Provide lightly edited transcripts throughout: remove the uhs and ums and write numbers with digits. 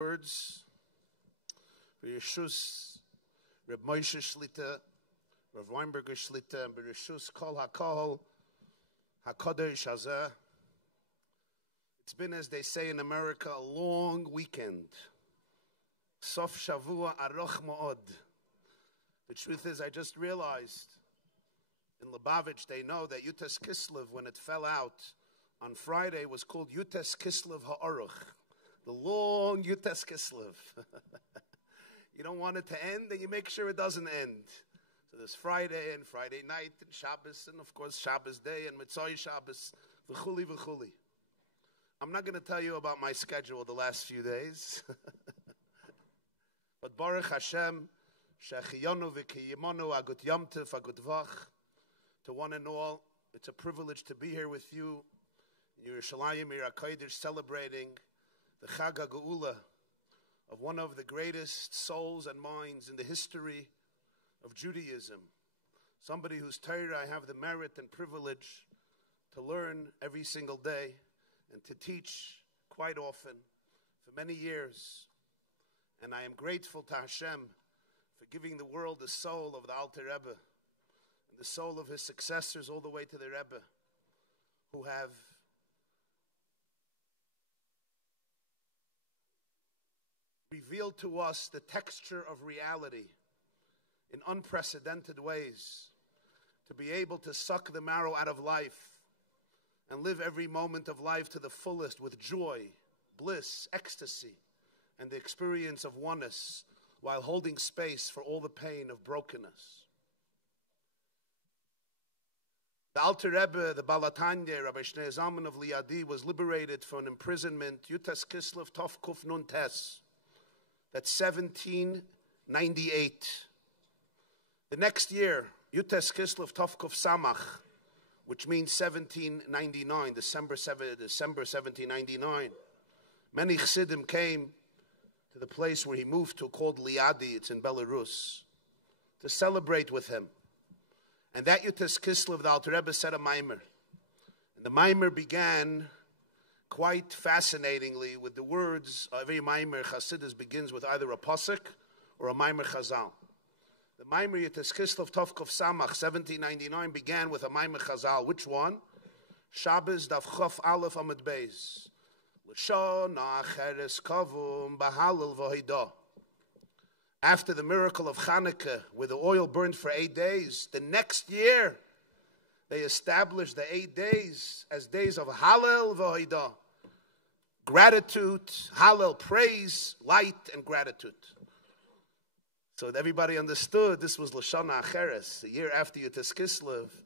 Words, Rishus, Reb Moshe Shlita, Rav Weinberger Shlita, and Rishus Kol HaKol, HaKodsh Hazeh. It's been, as they say in America, a long weekend. Sof Shavua Aroch Mo'od. The truth is, I just realized, in Lubavitch, they know that Yutes Kislev, when it fell out on Friday, was called Yutes Kislev Ha'aruch. The long Yutes Kislev. You don't want it to end, and you make sure it doesn't end. So there's Friday and Friday night and Shabbos, and of course Shabbos day and Mozhi Shabbos, v'chuli v'chuli. I'm not going to tell you about my schedule the last few days. But Baruch Hashem, Shechiyonu v'kiyimonu agut yomtiv agut vach. To one and all, it's a privilege to be here with you in Yerushalayim, Ir HaKodesh, celebrating the Chag HaGeula of one of the greatest souls and minds in the history of Judaism. Somebody whose Torah I have the merit and privilege to learn every single day and to teach quite often for many years. And I am grateful to Hashem for giving the world the soul of the Alter Rebbe and the soul of his successors all the way to the Rebbe, who have revealed to us the texture of reality in unprecedented ways, to be able to suck the marrow out of life and live every moment of life to the fullest with joy, bliss, ecstasy, and the experience of oneness while holding space for all the pain of brokenness. The Alter Rebbe, the Balatanya, Rabbi Shnei Zalman of Liadi, was liberated from imprisonment, Yutes Kislev Tov Kuf Nun Tes. That's 1798. The next year, Yutes Kislev Tov Kuf Samach, which means 1799, December 1799. Many Chassidim came to the place where he moved to, called Liadi, it's in Belarus, to celebrate with him. And that Yutes Kislev, the Alter Rebbe said a maimer. And the maimer began quite fascinatingly with the words, every maimer Chassidus begins with either a pasuk or a maimer Chazal. The maimer Yutes Kislev Tov Kuf Samach, 1799, began with a maimer Chazal. Which one? Shabbes Daf Chof Aleph Amud Beis. L'shona Acheres Kavum B'Halil V'Hodah. After the miracle of Hanukkah, where the oil burned for 8 days, the next year they established the 8 days as days of Halel V'Hodah. Gratitude, Halel, praise, light, and gratitude. So that everybody understood this was L'shana Acheres, the year after Yutes Kislev,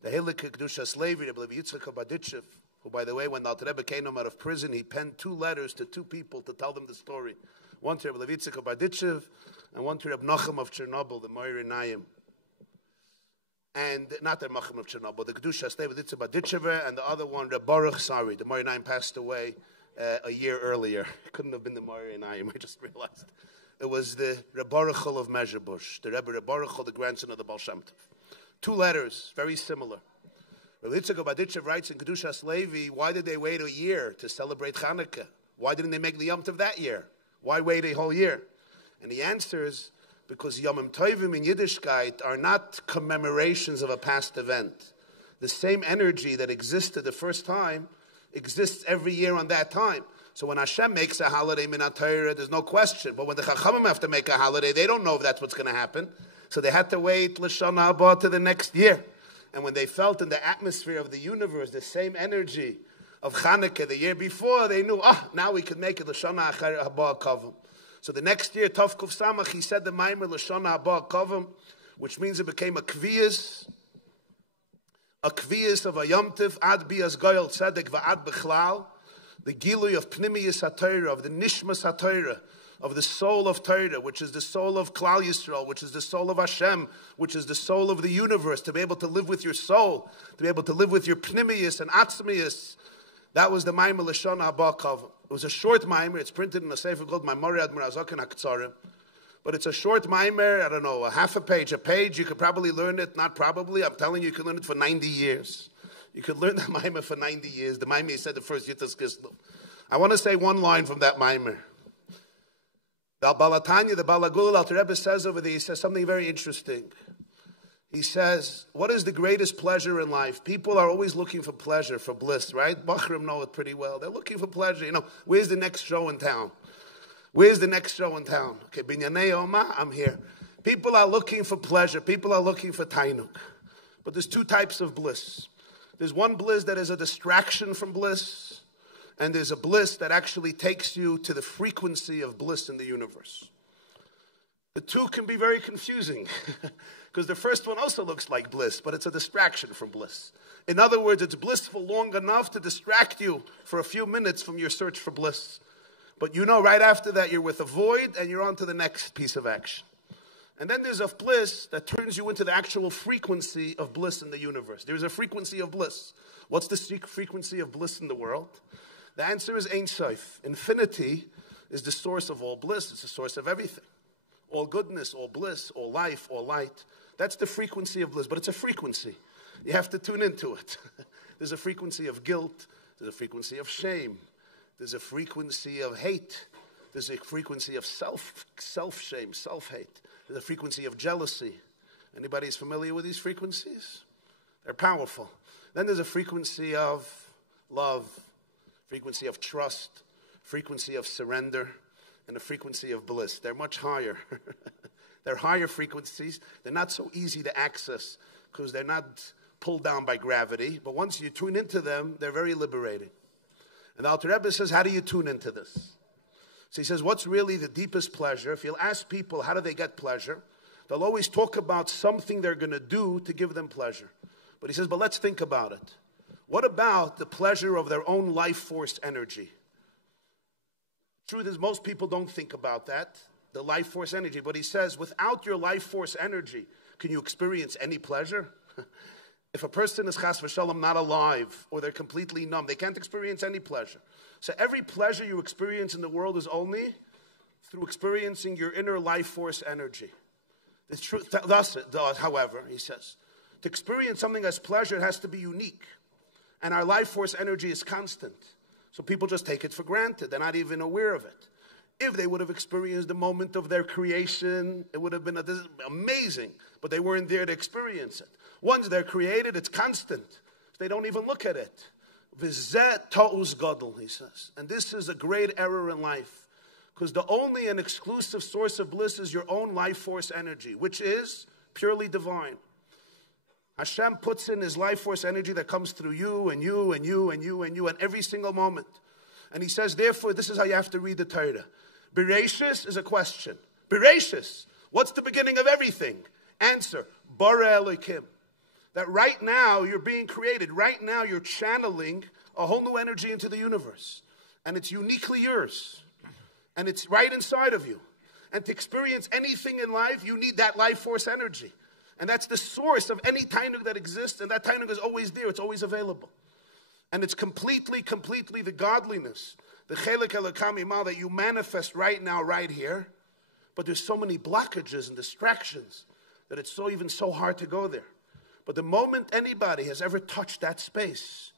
the Heilige Kedushas Levi, Rabbi Yitzchak Baditchev, who, by the way, when the Alter Rebbe came out of prison, he penned 2 letters to 2 people to tell them the story. One to Rabbi Yitzchak Baditchev, and one to Rabbi Nachum of Chernobyl, the Moir Nayim. And not the Nachum of Chernobyl, the Kedushas Levi Yitzchak Baditchev, and the other one, Rabbi Baruch, the Moir Nayim passed away a year earlier. It couldn't have been the Moir Nayim, I just realized. It was the Reb Baruchel of Mezhebush, the Rebbe Reb Baruchel, the grandson of the Baal Shem Tov. 2 letters, very similar. Rabbi Yitzchak Baditchev writes in Kedushas Levi, why did they wait a year to celebrate Hanukkah? Why didn't they make the Yom Tov that year? Why wait a whole year? And he answers, because Yomim Tovim in Yiddishkeit are not commemorations of a past event. The same energy that existed the first time exists every year on that time. So when Hashem makes a holiday, Min HaTorah, there's no question. But when the Chachamim have to make a holiday, they don't know if that's what's going to happen. So they had to wait L'Shana Haba to the next year. And when they felt in the atmosphere of the universe the same energy of Chanukah the year before, they knew, now we could make it L'Shana Haba Kavim. So the next year, Tov Kuf Samach, he said the Maimer L'Shana Haba Kavim, which means it became a kviyas of a Yom Tov, Ad Bias Goyal Tzedek V'Ad B'Chlal, the Gilui of Pnimiyas HaTorah, of the Nishmas HaTorah, of the soul of Torah, which is the soul of Klal Yisrael, which is the soul of Hashem, which is the soul of the universe, to be able to live with your soul, to be able to live with your Pnimiyas and Atzmiyas. That was the Maimer L'Shana Haba Kavim. It was a short Maimer. It's printed in a sefer called Maimarei Admor Hazaken HaKetzarim. But it's a short Maimer, I don't know, a half a page. You could probably learn it, not probably. I'm telling you could learn it for 90 years. You could learn the Maimer for 90 years. The Maimer said the first Yutes Kislev. I want to say one line from that Maimer. The Balatanya, the Balagul, Alter Rebbe says over there, he says something very interesting. He says, what is the greatest pleasure in life? People are always looking for pleasure, for bliss, right? Bachrim know it pretty well. They're looking for pleasure. You know, where's the next show in town? Where's the next show in town? Okay, Binyanei Oma, I'm here. People are looking for pleasure. People are looking for tainuk. But there's two types of bliss. There's one bliss that is a distraction from bliss, and there's a bliss that actually takes you to the frequency of bliss in the universe. The two can be very confusing, because the first one also looks like bliss, but it's a distraction from bliss. In other words, it's blissful long enough to distract you for a few minutes from your search for bliss. But you know right after that you're with a void, and you're on to the next piece of action. And then there's a bliss that turns you into the actual frequency of bliss in the universe. There's a frequency of bliss. What's the frequency of bliss in the world? The answer is Ein Sof. Infinity is the source of all bliss. It's the source of everything. All goodness, all bliss, all life, all light. That's the frequency of bliss. But it's a frequency. You have to tune into it. There's a frequency of guilt. There's a frequency of shame. There's a frequency of hate. There's a frequency of self-shame, self-hate. There's a frequency of jealousy. Anybody is familiar with these frequencies? They're powerful. Then there's a frequency of love, frequency of trust, frequency of surrender, and a frequency of bliss. They're much higher. They're higher frequencies. They're not so easy to access because they're not pulled down by gravity. But once you tune into them, they're very liberating. And the Alter Rebbe says, how do you tune into this? So he says, what's really the deepest pleasure? If you'll ask people, how do they get pleasure? They'll always talk about something they're going to do to give them pleasure. But he says, but let's think about it. What about the pleasure of their own life force energy? Truth is, most people don't think about that, the life force energy. But he says, without your life force energy, can you experience any pleasure? If a person is chas v'shalom not alive, or they're completely numb, they can't experience any pleasure. So every pleasure you experience in the world is only through experiencing your inner life force energy. The truth, thus, however, he says, to experience something as pleasure, it has to be unique. And our life force energy is constant. So people just take it for granted. They're not even aware of it. If they would have experienced the moment of their creation, it would have been amazing. But they weren't there to experience it. Once they're created, it's constant. They don't even look at it. V'zeh ta'uz gadol, he says. And this is a great error in life. Because the only and exclusive source of bliss is your own life force energy, which is purely divine. Hashem puts in his life force energy that comes through you and you and you and you and you and every single moment. And he says, therefore, this is how you have to read the Torah. Bereshis is a question. Bereshis, what's the beginning of everything? Answer, Bara Elokim. That right now you're being created. Right now you're channeling a whole new energy into the universe. And it's uniquely yours. And it's right inside of you. And to experience anything in life, you need that life force energy. And that's the source of any tainug that exists. And that tainug is always there. It's always available. And it's completely the godliness, the chelek elokam imal that you manifest right now, right here. But there's so many blockages and distractions that it's so hard to go there. But the moment anybody has ever touched that space,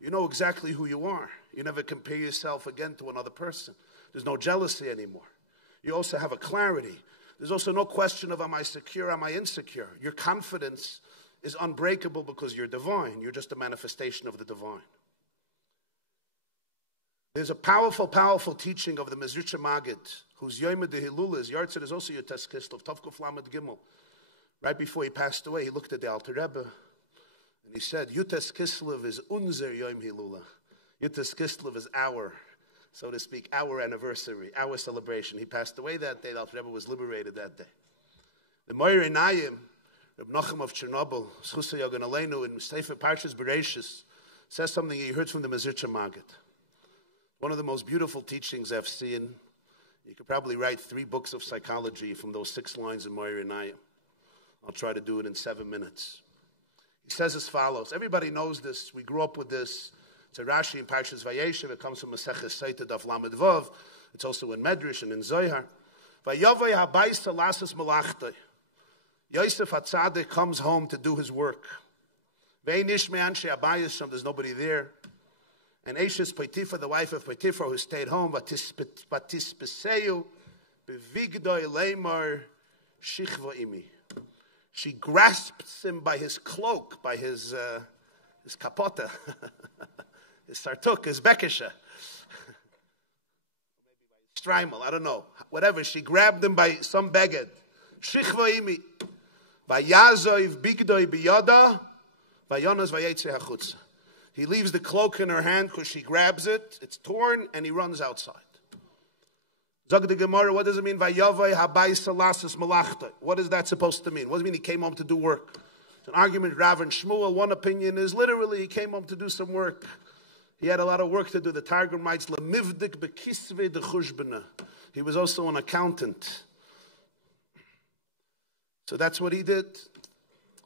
you know exactly who you are. You never compare yourself again to another person. There's no jealousy anymore. You also have a clarity. There's also no question of am I secure, am I insecure. Your confidence is unbreakable because you're divine. You're just a manifestation of the divine. There's a powerful teaching of the Mezritcher Maggid, whose Yom Dehilula is Yartzeit is also Yotes Kislev, Tovkuf Lamed Gimel. Right before he passed away, he looked at the Alter Rebbe and he said, Yotes Kislev is unser Yom Hilula. Yotes Kislev is our, so to speak, our anniversary, our celebration. He passed away that day. The Alter Rebbe was liberated that day. The Moirei Nayim, Reb Nachum of Chernobyl, Schusay Yogan Aleinu, in Sefer Parshas Bereshis, says something he heard from the Mezritcher Maggid. One of the most beautiful teachings I've seen. You could probably write 3 books of psychology from those 6 lines in Moirei Nayim. I'll try to do it in 7 minutes. He says as follows. Everybody knows this. We grew up with this. It's a Rashi in Parshas Vayeshev. It comes from Maseches Seita Daf Lamed Vav. It's also in Medrash and in Zohar. Vayavay habayis lasas malachtay. Yosef HaTzadik comes home to do his work. Ve'inish me'anshe habayis, there's nobody there. And Eshes Potiphar, the wife of Potiphar, who stayed home, Vatispeseyu, Bevigdoi leimar shichva imi. She grasps him by his cloak, by his kapota, his sartuk, his bekesha. Strimel, I don't know. Whatever, she grabbed him by some beged. Shichva imi. Vayazoiv bigdoi biyada. Vayonas vayetze hachutza. He leaves the cloak in her hand because she grabs it. It's torn, and he runs outside. Zog the Gemara, what does it mean? Vayavai habai salasis malachta. What is that supposed to mean? What does it mean he came home to do work? It's an argument, Rav and Shmuel. One opinion is literally he came home to do some work. He had a lot of work to do. The Targum writes, Lemivdik bekisve de chushbena. He was also an accountant. So that's what he did.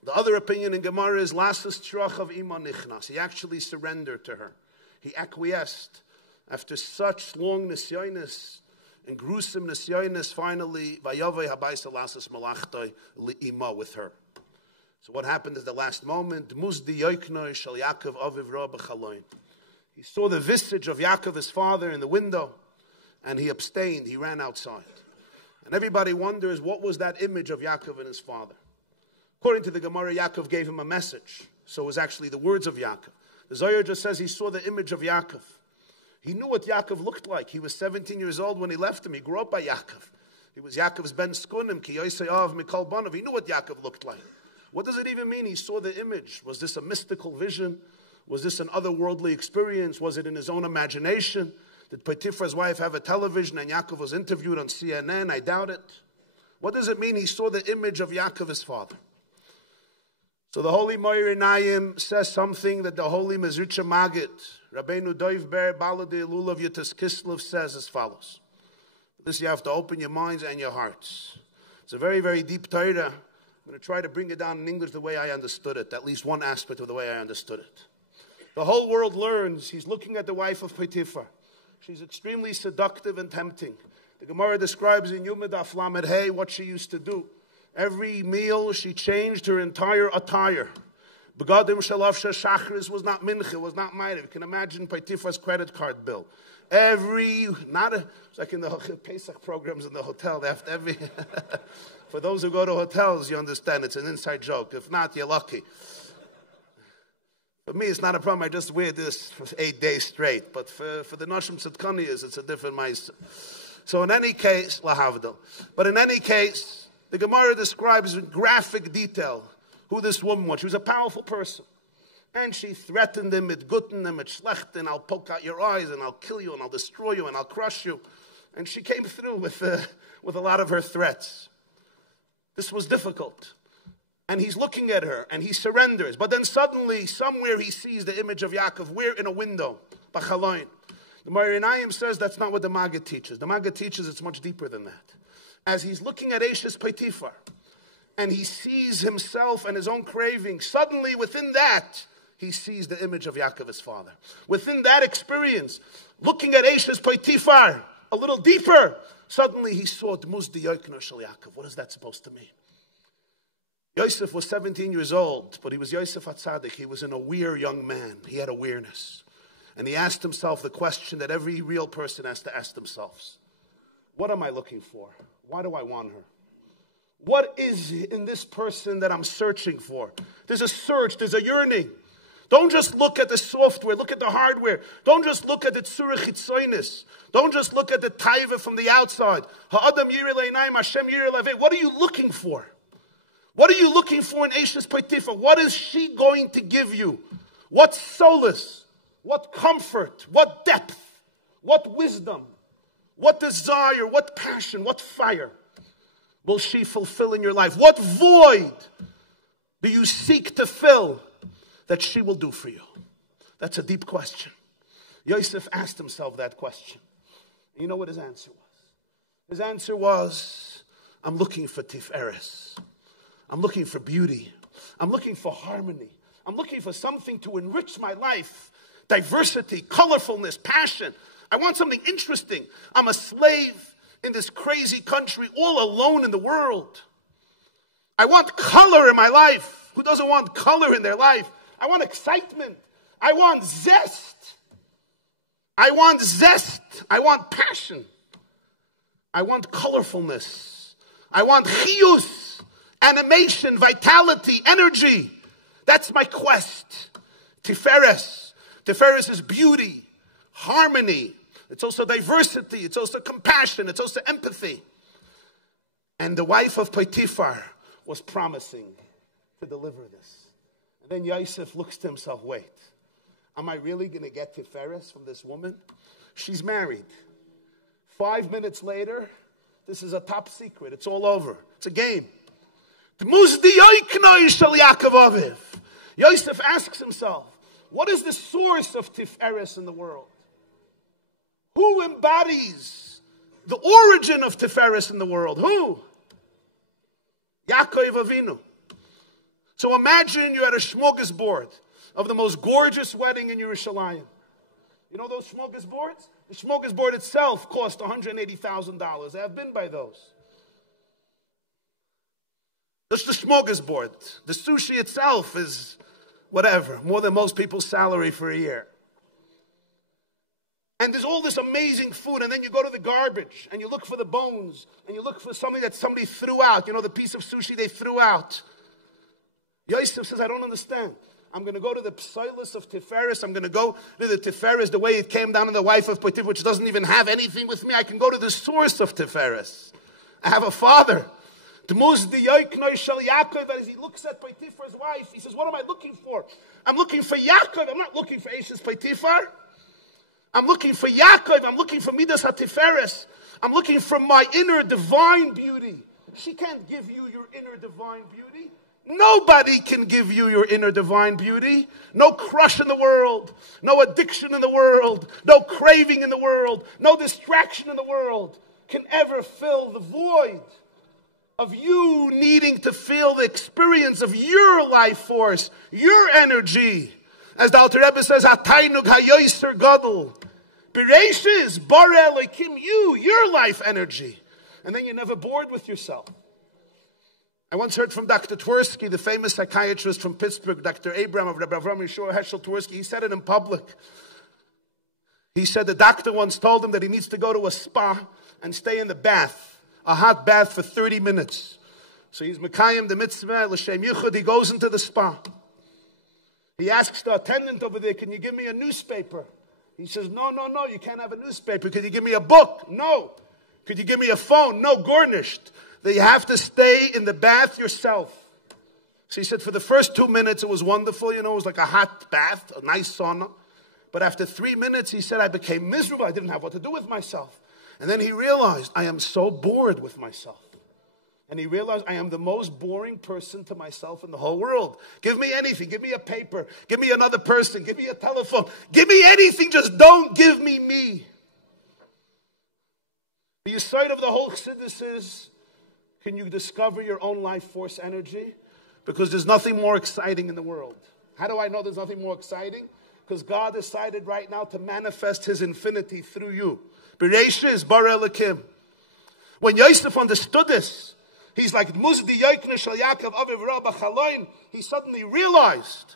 The other opinion in Gemara is Lasas Trach of Ima Nichnas. He actually surrendered to her. He acquiesced. After such long nisyonis and gruesome nisyonis, finally, Vayavai habaysa Lasas Malachtoi Ima with her. So what happened is the last moment. Muzdi Yoiknoi Shal Yaakov Aviv Ra B'chaloin. He saw the visage of Yaakov, his father, in the window, and he abstained. He ran outside. And everybody wonders, what was that image of Yaakov and his father? According to the Gemara, Yaakov gave him a message. So it was actually the words of Yaakov. The Zohar just says he saw the image of Yaakov. He knew what Yaakov looked like. He was 17 years old when he left him. He grew up by Yaakov. He was Yaakov's ben skunim, ki yoseyav mikol banav. He knew what Yaakov looked like. What does it even mean? He saw the image. Was this a mystical vision? Was this an otherworldly experience? Was it in his own imagination? Did Potiphar's wife have a television and Yaakov was interviewed on CNN? I doubt it. What does it mean he saw the image of Yaakov, his father? So the Holy Moir Inayim says something that the Holy Mezritcha Magid, Rabbeinu Doiv Ber Baladi Lulav Yutas Kislev, says as follows. This you have to open your minds and your hearts. It's a very, very deep Torah. I'm going to try to bring it down in English the way I understood it, at least one aspect of the way I understood it. The whole world learns. He's looking at the wife of Potiphar. She's extremely seductive and tempting. The Gemara describes in Yuma Daf Lamed Hey what she used to do. Every meal, she changed her entire attire. Begadim Shalavsha Shachris was not Mincha, was not Ma'ariv. You can imagine Potiphar's credit card bill. It's like in the Pesach programs in the hotel. They have to every... For those who go to hotels, you understand it's an inside joke. If not, you're lucky. For me, it's not a problem. I just wear this for 8 days straight. But for the Noshim Tzidkaniyas, it's a different ma'aseh. So in any case, lahavdil. But in any case, the Gemara describes in graphic detail who this woman was. She was a powerful person. And she threatened him with gutten and with schlechten. I'll poke out your eyes and I'll kill you and I'll destroy you and I'll crush you. And she came through with a lot of her threats. This was difficult. And he's looking at her and he surrenders. But then suddenly, somewhere he sees the image of Yaakov. Where? In a window. Bachaloin. The Marinayim says that's not what the Maggid teaches. The Maggid teaches it's much deeper than that. As he's looking at Eshes Potiphar, and he sees himself and his own craving, suddenly within that, he sees the image of Yaakov, his father. Within that experience, looking at Eshes Potiphar a little deeper, suddenly he saw Dmuz di Yoikno Shel Yaakov. What is that supposed to mean? Yosef was 17 years old, but he was Yosef HaTzadik. He was an aware young man. He had awareness. And he asked himself the question that every real person has to ask themselves. What am I looking for? Why do I want her? What is in this person that I'm searching for? There's a search, there's a yearning. Don't just look at the software, look at the hardware. Don't just look at the tzurich chitzonis. Don't just look at the taiva from the outside. Ha'adam yireh le'inayim, Hashem yireh levei. What are you looking for? What are you looking for in Eshes Potiphar? What is she going to give you? What solace? What comfort? What depth? What wisdom? What desire? What passion? What fire will she fulfill in your life? What void do you seek to fill that she will do for you? That's a deep question. Yosef asked himself that question. And you know what his answer was? His answer was, I'm looking for tiferes. I'm looking for beauty. I'm looking for harmony. I'm looking for something to enrich my life. Diversity, colorfulness, passion. I want something interesting. I'm a slave in this crazy country, all alone in the world. I want color in my life. Who doesn't want color in their life? I want excitement. I want zest. I want zest. I want passion. I want colorfulness. I want chiyus, animation, vitality, energy. That's my quest. Tiferes. Tiferes is beauty, harmony. It's also diversity. It's also compassion. It's also empathy. And the wife of Potiphar was promising to deliver this. And then Yosef looks to himself, wait, am I really going to get Tiferes from this woman? She's married. 5 minutes later, this is a top secret. It's all over. It's a game. Yosef asks himself, what is the source of Tiferes in the world? Who embodies the origin of Tiferes in the world? Who? Yaakov Avinu. So imagine you're at a smorgasbord of the most gorgeous wedding in Yerushalayim. You know those smorgasbords? The smorgasbord itself cost $180,000. I have been by those. Just the smorgasbord. The sushi itself is whatever, more than most people's salary for a year. And there's all this amazing food, and then you go to the garbage, and you look for the bones, and you look for something that somebody threw out. You know, the piece of sushi they threw out. Yosef says, I don't understand. I'm going to go to the psilus of Tiferes. I'm going to go to the Tiferes the way it came down to the wife of Potiphar, which doesn't even have anything with me. I can go to the source of Tiferes. I have a father. As he looks at Potiphar's wife, he says, what am I looking for? I'm looking for Yaakov. I'm not looking for Eshes Potiphar. I'm looking for Yaakov. I'm looking for Midas HaTiferes. I'm looking for my inner divine beauty. She can't give you your inner divine beauty. Nobody can give you your inner divine beauty. No crush in the world. No addiction in the world. No craving in the world. No distraction in the world can ever fill the void of you needing to feel the experience of your life force, your energy. As the Alter Rebbe says, Hatainug hayoyser gadol. Bereishis bare Elokim, your life energy. And then you're never bored with yourself. I once heard from Dr. Twersky, the famous psychiatrist from Pittsburgh, Dr. Abram of Rabbi Avram Yeshua Heschel Twersky. He said it in public. He said the doctor once told him that he needs to go to a spa and stay in the bath, a hot bath for 30 minutes. So he's Mekayim the mitzvah, l'shem yichud, he goes into the spa. He asks the attendant over there, can you give me a newspaper? He says, no, you can't have a newspaper. Could you give me a book? No. Could you give me a phone? No, garnished. That you have to stay in the bath yourself. So he said, for the first 2 minutes, it was wonderful. You know, it was like a hot bath, a nice sauna. But after 3 minutes, he said, I became miserable. I didn't have what to do with myself. And then he realized, I am so bored with myself. And he realized, I am the most boring person to myself in the whole world. Give me anything. Give me a paper. Give me another person. Give me a telephone. Give me anything. Just don't give me me. The aside of the whole chassidus is, can you discover your own life force energy? Because there's nothing more exciting in the world. How do I know there's nothing more exciting? Because God decided right now to manifest His infinity through you. Bereishis bara Elokim. When Yosef understood this, he's like, he suddenly realized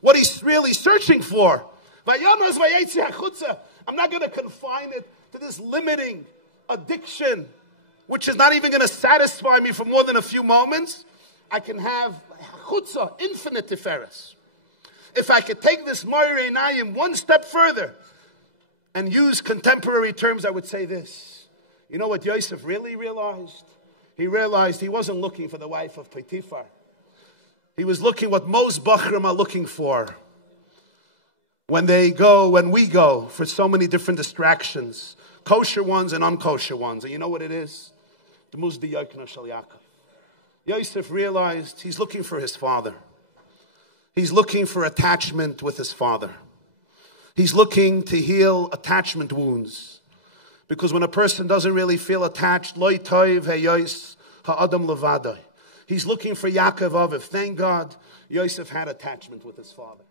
what he's really searching for. I'm not going to confine it to this limiting addiction, which is not even going to satisfy me for more than a few moments. I can have chutza, infinite tiferes. If I could take this Moirei Einayim one step further and use contemporary terms, I would say this. You know what Yosef really realized? He realized he wasn't looking for the wife of Potiphar. He was looking what most Bachrim are looking for when we go for so many different distractions, kosher ones and unkosher ones. And you know what it is? The Muzdi Yokna Shal Yaakov. Yosef realized he's looking for his father. He's looking for attachment with his father. He's looking to heal attachment wounds. Because when a person doesn't really feel attached, loy toiv heyos ha'adam levadai. He's looking for Yaakov Aviv. Thank God, Yosef had attachment with his father.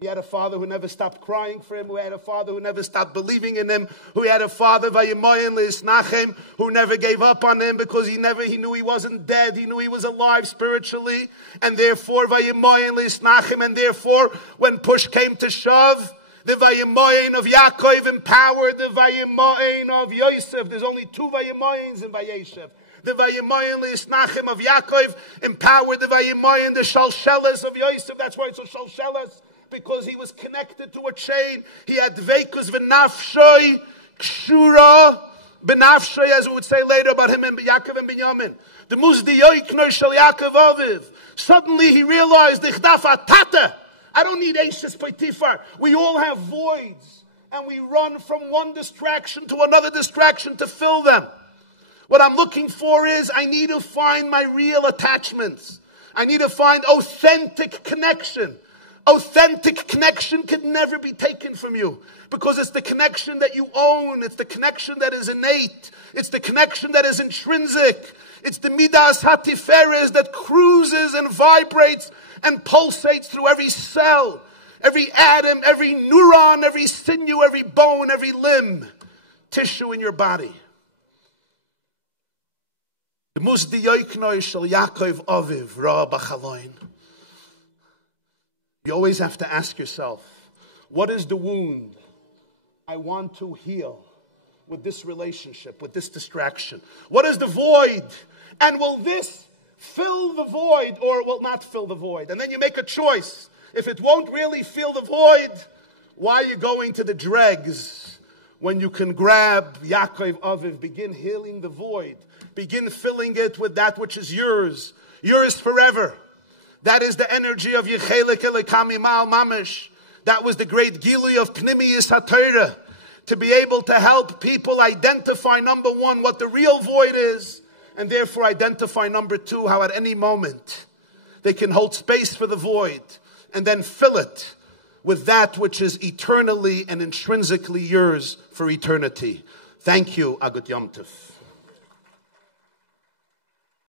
He had a father who never stopped crying for him, who had a father who never stopped believing in him, who had a father who never gave up on him because he knew he wasn't dead, he knew he was alive spiritually, and therefore and therefore when push came to shove, The Vayemoyin of Yaakov empowered the Vayemoyin of Yosef. There's only two Vayemoyins in Vayeshev. The Vayemoyin Lisnachim of Yaakov empowered the Vayemoyin, the Shalsheles of Yosef. That's why it's a Shalsheles, because he was connected to a chain. He had Dveikus v'nafshoy kshura b'nafshoy, as we would say later about him and Yaakov and Binyamin. The Muzdi Yoiknoi Shel Yaakov Aviv. Suddenly he realized, Ichdaf Atata. I don't need Eishes Potifar. We all have voids, and we run from one distraction to another distraction to fill them. What I'm looking for is, I need to find my real attachments. I need to find authentic connection. Authentic connection can never be taken from you, because it's the connection that you own. It's the connection that is innate. It's the connection that is intrinsic. It's the midas hatiferes that cruises and vibrates and pulsates through every cell, every atom, every neuron, every sinew, every bone, every limb, tissue in your body. The Muzdi Yoiknoi Shel Yaakov Aviv Ra B'chaloin. You always have to ask yourself, what is the wound I want to heal with this relationship, with this distraction? What is the void? And will this fill the void, or it will not fill the void? And then you make a choice. If it won't really fill the void, why are you going to the dregs when you can grab Yaakov Aviv, begin healing the void, begin filling it with that which is yours forever? That is the energy of Yechelik Elekami Mal Mamish. That was the great Gilui of Pnimiyus HaTorah, to be able to help people identify, number one, what the real void is, and therefore identify, number two, how at any moment they can hold space for the void and then fill it with that which is eternally and intrinsically yours for eternity. Thank you, Agut Yom Tov.